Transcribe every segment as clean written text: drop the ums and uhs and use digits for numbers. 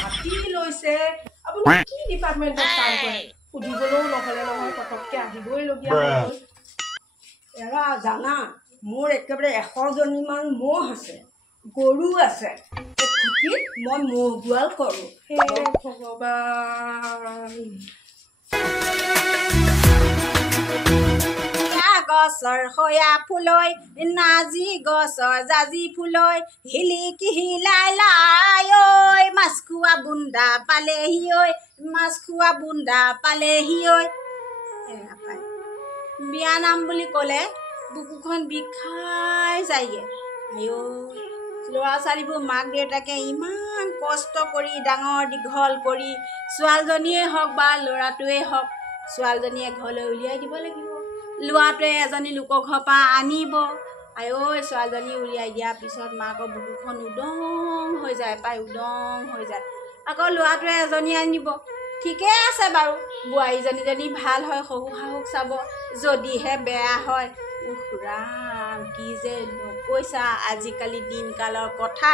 ছাতি লৈছে আপুনি কি ডিপাৰ্টমেণ্টত কাম কৰে সুধিবলৈও নহ'লে নহয় পটককৈ আহিবই লগীয়া হ'ল এৰা জানা মোৰ একেবাৰে 100জনীমান ম'হ আছে গৰু আছে খুটিত মই ম'হ গোৱাল কৰোঁ হে ভগৱান গছৰ সয়া ফুলৈ নাজি গছৰ জাজি ফুলৈ হিলিকি হিলাই লাই ঐ মাছ খোৱা বুন্দা পালেহি ঐ মাছ খোৱা বুন্দা পালেহি ঐ বিয়া নাম বুলি ক'লে বুকুখন বিষাই যায়গৈ আইঐ ল'ৰা ছোৱালীবোৰ মাক দেউতাকে ইমান কষ্ট কৰি ডাঙৰ দীঘল কৰি ছোৱালীজনীয়ে হওক বা ল'ৰাটোৱে হওক ছোৱালীজনীয়ে ঘৰলৈ উলিয়াই দিব লাগিব ল'ৰাটোৱে এজনী লোকৰ ঘৰৰ পৰা আনিব আইঐ ছোৱালীজনী উলিয়াই দিয়াৰ পিছত মাকৰ বুকুখন উদং হৈ যায় পাই উদং হৈ যায় আকৌ ল'ৰাটোৱে এজনী আনিব ঠিকে আছে বাৰু বোৱাৰীজনী ভাল হয় শহু শাহুক চাব যদিহে বেয়া হয় ৰাম কি যে নকৈছা আজিকালি দিনকালৰ কথা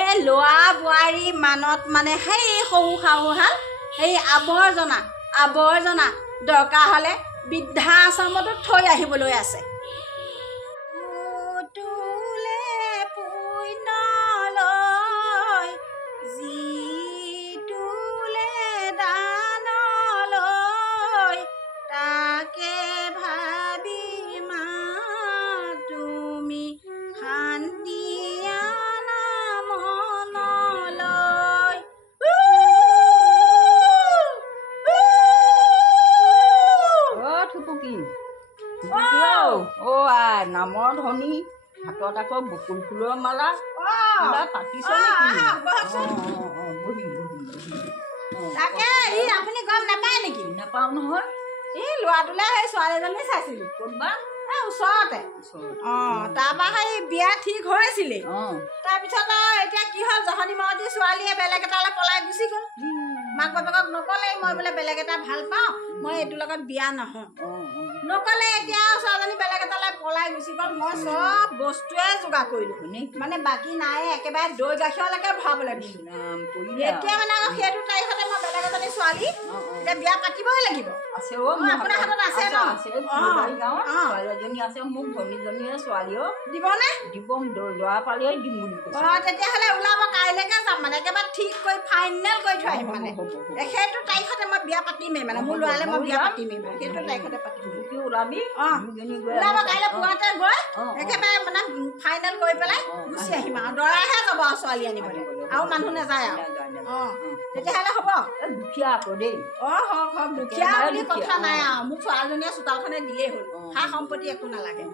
এই ল'ৰা বোৱাৰী মানত মানে সেই শহু শাহুহাল সেই আৱৰ্জনা দৰকাৰ হ'লে বৃদ্ধাশ্ৰমতো থৈ আহিবলৈ আছে নামৰ ধনী হাতত আকৌ বকুল ফুলৰ মালা পাতিছ তাকে আপুনি গম নাপায় নেকি নাপাওঁ নহয় এই ল'ৰাটোলৈ সেই ছোৱালীজনী চাইছিলোঁ ক'তবা ওচৰতে তাৰপৰা সেই বিয়া ঠিক হৈছিলে তাৰপিছত এতিয়া কি হ'ল জহনী মহতী ছোৱালীয়ে বেলেগ এটালৈ পলাই গুচি গ'ল মাক বাপেকক নক'লে মই বোলে বেলেগ এটা ভাল পাওঁ মই এইটোৰ লগত বিয়া নহওঁ নক'লে এতিয়া ছোৱালীজনী বেলেগ এটালৈ পলাই গুচি গ'ল মই চব বস্তুৱে যোগাৰ কৰিলোঁ মানে বাকী নাই একেবাৰে দৈ গাখীৰলৈকে ভৰাবলৈ দিলোঁ এতিয়া মানে আকৌ সেইটো তাৰিখতে মই বেলেগ এজনী ছোৱালী এতিয়া বিয়া পাতিবই লাগিব আছে আপোনাৰ হাতত আছে ন ছোৱালীজনী আছে মোক ভনীজনীয়ে ছোৱালীও দিবনে দিব ল'ৰা পালিয়ে দিম বুলি কৈছে তেতিয়াহ'লে ওলাব কাইলৈকে যাম মানে একেবাৰে ঠিক কৰি ফাইনেল কৰি থৈ আহিম মানে সেইটো তাৰিখতে মই বিয়া পাতিমেই মানে মোৰ ল'ৰালে মই বিয়া পাতিমেই সেইটো তাৰিখতে পাতিম ওলাবি ওলাব কাইলৈ পুৱাতে গৈ একেবাৰে মানে ফাইনেল কৰি পেলাই গুচি আহিম আৰু দৰাহে যাব আৰু ছোৱালী আনিবলৈ আৰু মানুহ নাযায় আৰু তেতিয়াহ'লে হ'ব দুখীয়া আকৌ দেই হওক দুখীয়া বুলি কথা নাই আৰু মোক ছোৱালীজনীয়ে চোতালখনে দিলেই হ'ল সা সম্পত্তি একো নালাগে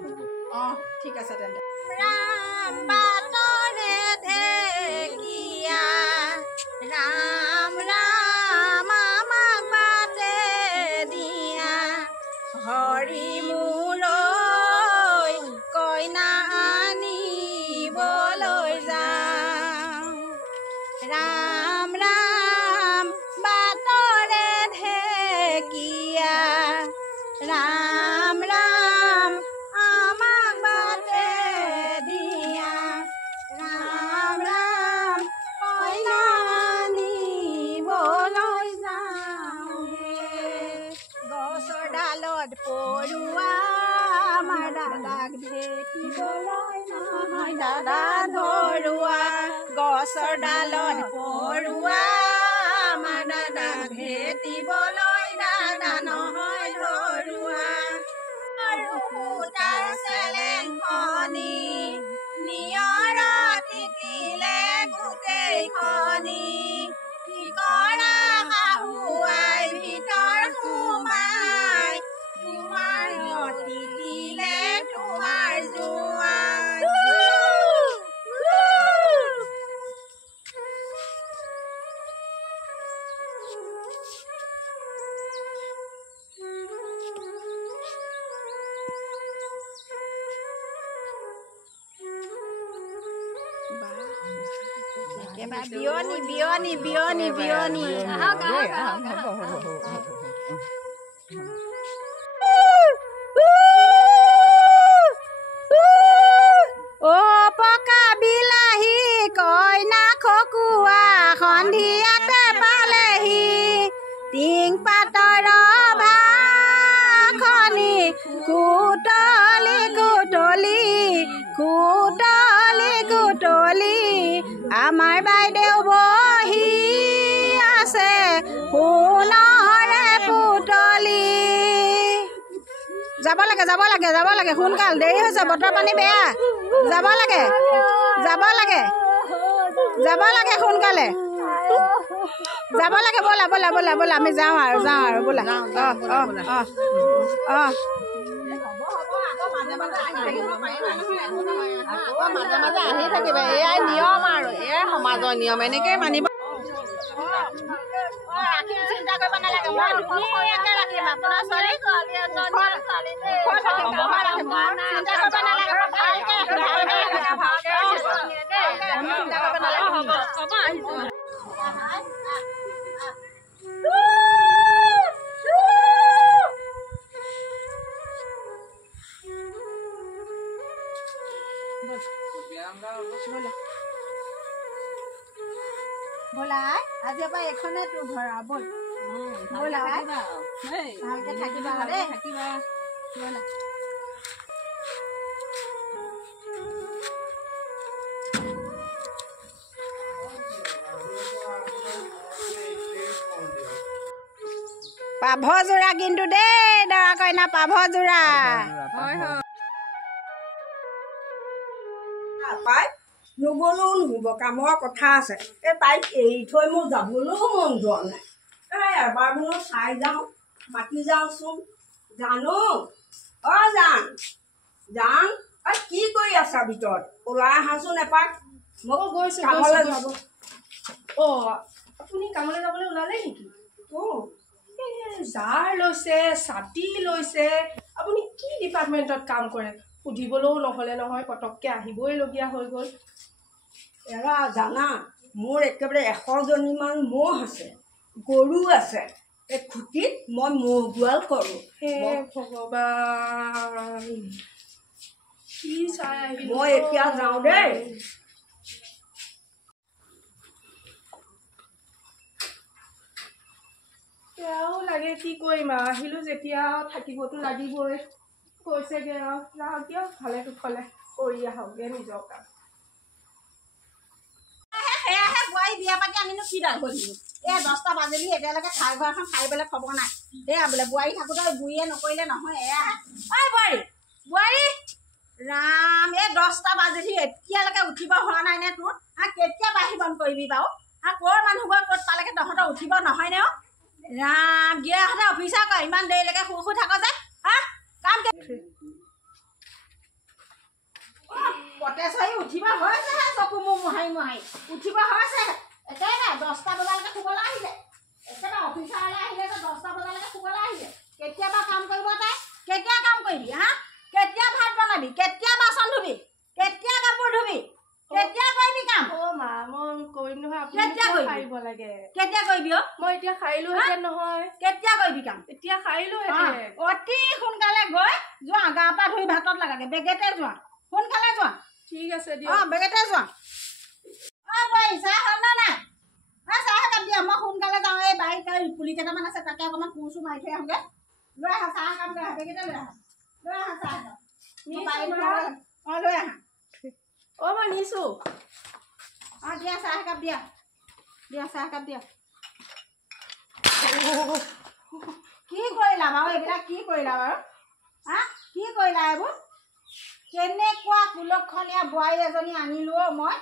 ঠিক আছে তেন্তে ৰাম বাটৰে ঢেকীয়া ৰাম ৰাম আমাক বাটে দিয়া হৰি মূৰৈ কইনা আনিবলৈ যাওঁ ৰাম ৰাম বাটৰে ঢেকীয়া ৰাম ৰাম আমাক বাটে দিয়া ৰাম ৰাম কইনা আনিবলৈ যাওঁ গছৰ ডালত পৰুৱা আমাৰ দাদাক দেখিবলৈ নহয় দাদা ধৰুৱা গছৰ ডালত পৰুৱা আমাৰ দাদাক ভেটিবলৈ দাদা নহয় ধৰুৱা আৰু তাৰ চেলেংখনি নিয়ৰত তিতিলে গোটেইখনি কি কৰা শাহুৱাই ভিতৰ সোমাই তোমাৰ তিতিলে তোমাৰ জোৱাই বিয়নি বিয়নি বিয়নি বিয়নি অ পকা বিলাহী কইনা খকুৱা সন্ধিয়াতে পালেহি টিং পাতৰ ভাখনি কুটলি কুটলি কুটলি কুটলি আমাৰ বাইদেউ বহি আছে সোণৰে পুতলি। যাব লাগে যাব লাগে যাব লাগে সোনকাল দেৰি হৈছে বতৰ পানী বেয়া যাব লাগে যাব লাগে যাব লাগে সোনকালে যাব লাগে ব'লা ব'লা ব'লা ব'লা আমি যাওঁ আৰু ব'লা মাজে মাজে আহি থাকিবা এয়াই নিয়ম আৰু এয়াই সমাজৰ নিয়ম এনেকেই মানিব। চিন্তা কৰিব নালাগে মই ধুনীয়াকৈ ৰাখিম আপোনাৰ ছোৱালী চিন্তা কৰিব নালাগে ব'লা আজিৰ পৰা এইখনে তোৰ ঘৰ আৰু ব'ল ব'লা ভালকে থাকিবা দেই থাকিবা ব'লা। পাভযোৰা কিন্তু দেই দৰা কইনা পাভযোৰা পাই নগ'লেও নহ'ব কামৰ কথা আছে এই তাইক এৰি থৈ মোৰ যাবলৈও মন যোৱা নাই এই এবাৰ বোলো চাই যাওঁ মাতি যাওঁচোন জানো জান জান কি কৰি আছা ভিতৰত ওলাই আহাচোন এপাক মই গৈছোঁ কামলৈ যাব। আপুনি কামলৈ যাবলৈ ওলালে নেকি? জাৰ লৈছে ছাতি লৈছে আপুনি কি ডিপাৰ্টমেণ্টত কাম কৰে সুধিবলৈও নহ'লে নহয় পটককৈ আহিবই লগীয়া হৈ গ'ল। এৰা জানা মোৰ একেবাৰে 100জনীমান ম'হ আছে গৰু আছে এই খুটিত মই ম'হ গোৱাল কৰোঁ। হে ভগৱান কি চাই আহিলোঁ মই এতিয়া যাওঁ দেই। বেয়াও লাগে কি কৰিম আৰু আহিলোঁ যেতিয়া থাকিবতো লাগিবই কৈছেগৈ আৰু যাওঁ দিয়ক ভালে কুশলে কৰি আহকগৈ নিজৰ কাম। সেয়াহে বোৱাৰী বিয়া পাতি আনিনো কি ডাল কৰিলোঁ এই 10টা বাজিলি এতিয়ালৈকে খাই ঘৰ এখন খাই পেলাই খবৰ নাই এয়া বোলে বোৱাৰী থাকোঁতে বুঢ়ীয়ে নকৰিলে নহয় এয়াহে ঐ বোৱাৰী বোৱাৰী ৰাম এই 10টা বাজিলি এতিয়ালৈকে উঠিব হোৱা নাই নে তোৰ কেতিয়া বাঢ়ি বন্ধ কৰিবি বাৰু ক'ৰ মানুহ গৈ ক'ত পালেগে তহঁতৰ উঠিব নহয় নে ৰাম গিৰিহঁতে অফিচাৰ কয় ইমান দেৰিলৈকে শুই থাক যে কাম পটেশ্বৰী উঠিব হৈছেহে চকু মোৰ মোহাৰি মোহাৰি উঠিব হৈছে একেবাৰে 10টা বজালৈকে শুবলৈ আহিলে একেবাৰে অফিচাৰলৈ আহিলে যে 10টা বজালৈকে শুবলৈ আহিলে কেতিয়াবা কাম কৰিব তাই কেতিয়া কাম কৰিবি কেতিয়া ভাত বনাবি কেতিয়া বাচন ধুবি কেতিয়া কাপোৰ ধুবি কেতিয়া কৰিবি কাম মা মই কৰিম নহয় কেতিয়া পাৰিব লাগে কেতিয়া কৰিবি মই এতিয়া খাইলোহেঁতেন নহয় কেতিয়া কৰিবি কাম এতিয়া খাইলোহেঁতেন অতি সোনকালে গৈ যোৱা গা পা ধুই ভাতত লাগাগে বেগেতে যোৱা সোনকালে যোৱা ঠিক আছে দিয়ক বেগেতে যোৱা বোৱাৰী চাহ হ'ল নে নাই চাহ একাপ দিয়া মই সোনকালে যাওঁ এই বাৰীত পুলি কেইটামান আছে তাকে অকণমান কোৰ চোৰ মাৰি থৈ আহোঁগৈ লৈ আহা চাহ একাপ লৈ আহা বেগেতে লৈ আহা চাহ একাপ লৈ আহা মই নিছোঁ দিয়া চাহ একাপ দিয়া চাহ একাপ দিয়া কি কৰিলা বাৰু এইবিলাক কি কৰিলা বাৰু কি কৰিলা এইবোৰ কেনেকুৱা কুলক্ষণীয়া বোৱাৰী এজনী আনিলোঁ মই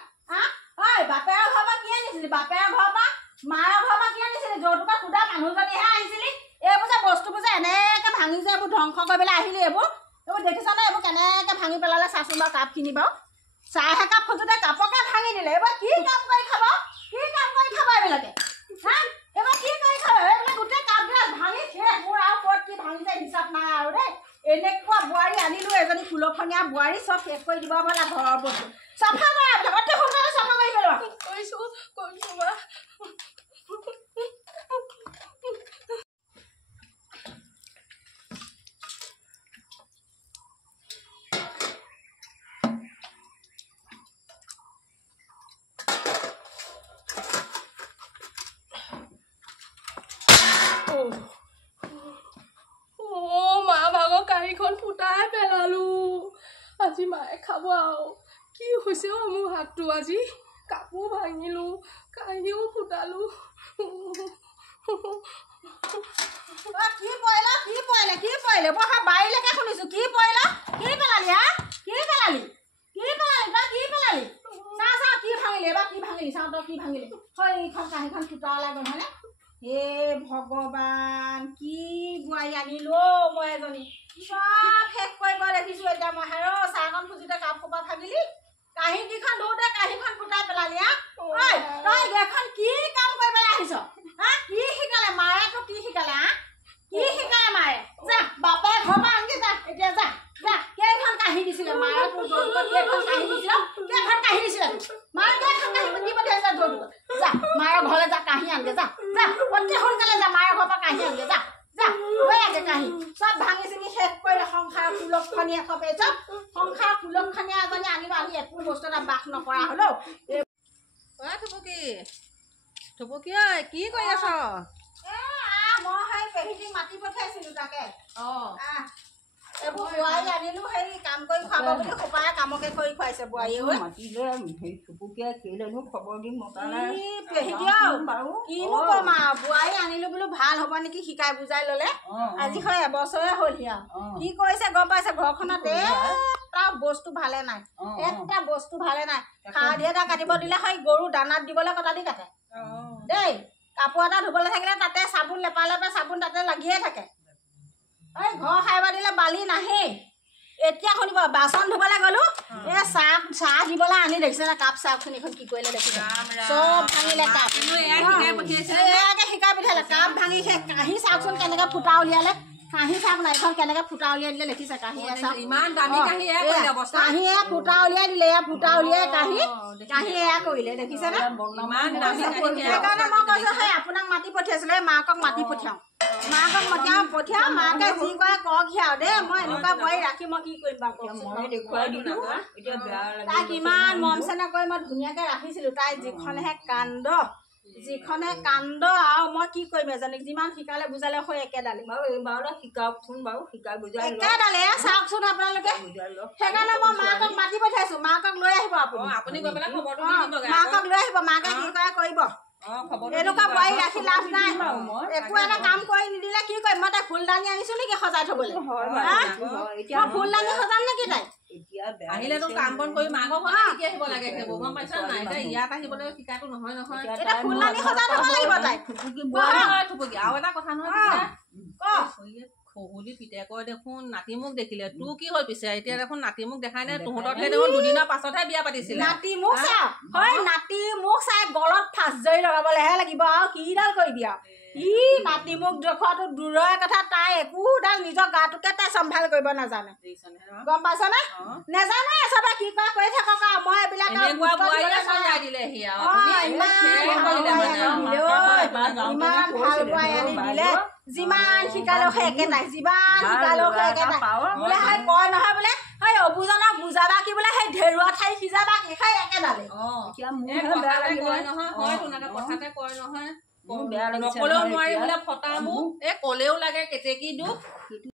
বাপেৰৰ ঘৰৰ পৰা কি আনিছিলি বাপেৰৰ ঘৰৰ পৰা মাৰৰ ঘৰৰ পৰা কি আনিছিলি যৌতুকা সুধা মানুহজনীহে আহিছিলি এইবোৰ যে বস্তুবোৰ যে এনেকৈ ভাঙি যে এইবোৰ ধ্বংস কৰি পেলাই আহিলি এইবোৰ দেখিছ নে এইবোৰ কেনেকৈ ভাঙি পেলালে চাচোন বাৰু কাপখিনি বাৰু চাহ একাপ খোজোতে কাপকে ভাঙি দিলে এইবাৰ কি কাম কৰি খাব এইবিলাকে এইবাৰ কি কৰি খাব এইবিলাক গোটেই কাপবিলাক ভাঙি শেষ মোৰ আৰু ক'ত কি ভাঙিছে হিচাপ নাই আৰু দেই এনেকুৱা বোৱাৰী আনিলোঁ এজনী কুলক্ষণীয়া বোৱাৰী চব শেষ কৰি দিব বোলা ঘৰৰ বস্তু চাফা কৰা অতি সোনকালে চাফা কৰি পেলোৱা কৰিছোঁ হৈছে মোৰ হাতটো আজি কাপোৰ ভাঙিলোঁ কাঁহীও ফুটালোঁ কি পৰিলে মই বাৰীলৈকে শুনিছোঁ কি পৰিলে কি পেলালি হা কি পেলালি তই কি পেলালি চা কি ভাঙিলি এবাৰ কি ভাঙিলি চাওঁ তই কি ভাঙিলি হয় এইখন কাঁহীখন ফুটা ওলাই গ'ল হয়নে হে ভগৱান কি বোৱাৰী আনিলো মই এজনী চব শেষ কৰিব দেখিছোঁ এতিয়া মই হেৰ চাহকণ খুজিতে কাপ খোপা ভাগিলি কাঁহী কেইখন ধোতে কাঁহীখন ফুটাই পেলালি হা ঐ তই এইখন কি কাম কৰিবলৈ আহিছ হা কি শিকালে মায়ে তোক কি শিকালে হা কি শিকালে মায়ে যা বাপে ঘৰ পৰা আনকি যা এতিয়া যা কেইখন কাঁহী দিছিলে মায়ে তোৰ যৌতুকত কেইখন কাঁহী দিছিলে কেইখন কাঁহী দিছিলে মায়ে কেইখন কাঁহী দি পঠিয়াইছে যৌতুকত যা মায়ে ঘৰলৈ যা কাঁহী আনগে যা অতি সোনকালে যা মায়ে ঘৰৰ পৰা কাঁহী আনগে যা লৈ আগে কাঁহী চব ভাঙি চিঙি শেষ কৰিলে সংসাৰ কুলক্ষণীয়া চবেই চব সংসাৰ কুলক্ষণীয়া এজনী আনিব আমি একো বস্তু এটা বাস নকৰা হ'লেও থুপুকি কি কৰি আছ মই সেই পেহীটিক মাতি পঠাইছিলো তাকে এইবোৰ বোৱাৰী আনিলো হেৰি কাম কৰি খুৱাব বুলি সোপাই কামকে কৰি খুৱাইছে বোৱাৰীয়ে মাতিলে সেই থুপুকিয়াই কেলেনো খবৰ দিম মতালে পেহীটি কিনো কম আৰু বোৱাৰী আনিলো বোলো ভাল হ'ব নেকি শিকাই বুজাই ললে আজি হয় এবছৰে হ'লহি আৰু কি কৰিছে গম পাইছে ঘৰখনত এটা বস্তু ভালে নাই এটা বস্তু ভালে নাই খাৰ দি এটা কাটিব দিলে হয় গৰু দানাত দিবলৈ কটা দি কাটে দেই কাপোৰ এটা ধুবলৈ থাকিলে তাতে চাবোন লেপা চাবোন তাতে লাগিয়ে থাকে এই ঘৰ সাৰিব দিলে বালি নাহে এতিয়া শুনিব বাচন ধুবলৈ গ'লো এই চাহ দিবলৈ আনি দেখিছে না কাপ চাহখন কি কৰিলে দেখিছে চব ভাঙিলে কাপ এয়াকে শিকাই পঠিয়ালে কাপ ভাঙি কাঁহী চাওকচোন কেনেকৈ ফুটা উলিয়ালে কাঁহী চাওক না এইখন কেনেকৈ ফুটা উলিয়াই দিলে দেখিছে কাঁহীয়ে চাওক ইমান দামী কাঁহীয়ে ফুটা উলিয়াই দিলে এয়া ফুটা উলিয়াই কাঁহী এয়া কৰিলে দেখিছে নে সেইকাৰণে মই কৈছো সেই আপোনাক মাতি পঠিয়াইছিলো এই মাকক মাতি পঠিয়াওঁ মাকে যি কয় কওক হিয়া দেই মই এনেকুৱা বোৱাৰী ৰাখি মই কি কৰিম বাৰু মই দেখুৱাই দিলো এতিয়া বেয়া লাগে তাইক ইমান মৰম চেনেহ কৰি মই ধুনীয়াকৈ ৰাখিছিলো তাই যিখনে কান্দ আৰু মই কি কৰিম এজনীক যিমান শিকালে বুজালে হয় একেডালি বাৰু এইবাৰলৈ শিকাওকচোন বাৰু শিকাই বুজাই একেডালে চাওকচোন আপোনালোকে সেইকাৰণে মই মাকক মাতি পঠিয়াইছো মাকক লৈ আহিব আপুনি গৈ পেলাই খবৰটো মাকক লৈ আহিব মাকে কি কৰে কৰিব এনেকুৱা বোৱাৰী ৰাখি লাভ নাই একো এটা কাম কৰি নিদিলে কি কৰিম মই তাই ফুলদানি আনিছো নেকি সজাই থবলৈ ফুলদানি সজাম নেকি তাই আহিলেতো কাম বন কৰি মাকৰ ঘৰত শিকি আহিব লাগে সেইবোৰ গম পাইছা নাই এতিয়া ইয়াত আহিবলৈ শিকাটো নহয় ফুলদানি সজাই থব লাগিব তাই থুপুকি আৰু এটা কথা নহয় শহুলি পিতেকৰ দেখোন নাতি মোক দেখিলে তোৰ কি হ'ল পিছে এতিয়া দেখোন নাতি মোক দেখাই নাই তহঁততহে দেখোন দুদিনৰ পাছতহে বিয়া পাতিছিলে নাতি মোক চাই গলত ফাঁচ জৰি লগাবলৈহে লাগিব আৰু কিডাল কৰিবি আৰু নাতি মোক দেখুৱাটো দূৰৰ কথা তাই একোডাল নিজৰ গাটোকে তাই চম্ভাল কৰিব নাজানে গম পাইছ নে নেজানে চবে কি কৰে কৰি থাকক আৰু মই এইবিলাক ইমান ভাল বোৱাৰী আনি দিলে যিমান শিকালেও সেই একেটাই বোলে সেই কয় নহয় বোলে সেই অবুজনক বুজাবা কি বোলে সেই ঢেৰুৱা ঠাই সিজাবা কি খাই একেডালে নকলেও নোৱাৰি বোলে ফটা মোক কলেও লাগে কেতেকী দুখ